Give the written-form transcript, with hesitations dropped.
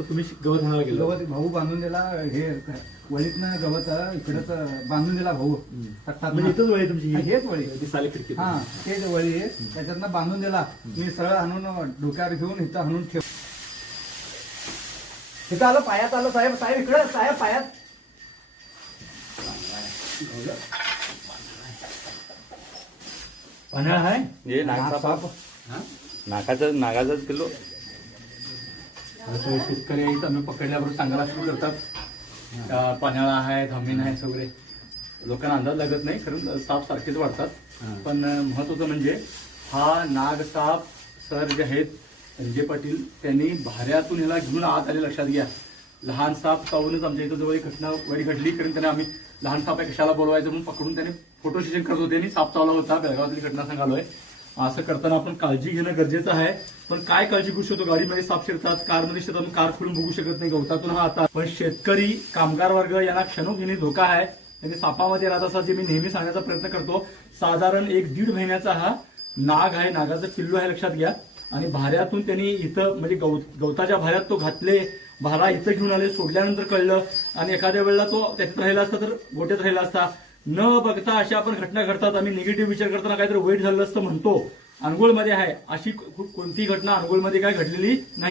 तर तुम्ही गवत आणायला गेलो. गवत भाऊ बांधून दिला, हे वळीतनं गवत इकडं बांधून दिला भाऊ. म्हणजे इथंच वळी तुमची ही? हेच वळी दिसायला खिडकी. हा तेच वळी आहे. त्याच्यातनं बांधून दिला. मी सरळ आणून डोक्यावर घेऊन इथं आणून ठेव. इथं आलं, पायात आलं. साहेब साहेब इकडे साहेब पायात. पन्हाळ आहे हे नागसाप नागाचाच किल्लो. शेतकरी आहेत, आम्ही पकडल्याबरोबर सांगायला सुरू करतात पाण्याळा आहे, धामीन आहे वगैरे. लोकांना अंदाज लागत नाही, कारण साप सारखेच वाढतात. पण महत्वाचं म्हणजे हा नाग साप सर जे आहेत संजय पाटील, त्यांनी भाऱ्यातून ह्याला घेऊन आत आले. लक्षात घ्या, लहान साप चावूनच आमच्या इथं जवळ घटना वाईट घडली. कारण त्याने आम्ही लहान साप आहे कशाला बोलवायचं म्हणून पकडून त्याने फोटो सेशन करत होते आणि साप चावला होता. बेळगावातली घटना सांगालोय. असं करताना आपण काळजी घेणं गरजेचं आहे. पण काय काळजी घेऊ शकतो? गाडीमध्ये साप शिरतात, कारमध्ये शिरतात, कार खोलून बघू शकत नाही, गवतातून हा आता. पण शेतकरी, कामगार वर्ग यांना क्षणोक्षणी धोका आहे. त्यांनी सापामध्ये राहत असतात, जे मी नेहमी सांगण्याचा प्रयत्न करतो. साधारण 1-1.5 महिन्याचा हा नाग आहे, नागाचं पिल्लू आहे, लक्षात घ्या. आणि भाऱ्यातून त्यांनी इथं म्हणजे गवताच्या भाऱ्यात तो घातले, भारा इथं घेऊन आले. सोडल्यानंतर कळलं आणि एखाद्या वेळेला तो त्याच्यात राहिला असता तर गोट्यात राहिला असता. न बघता अशा आपण घटना घडतात. आम्ही निगेटिव्ह विचार करताना काहीतरी वाईट झालं असतं म्हणतो. अनगोलमध्ये आहे, अशी कोणती घटना अनगोलमध्ये काय घडलेली नाही.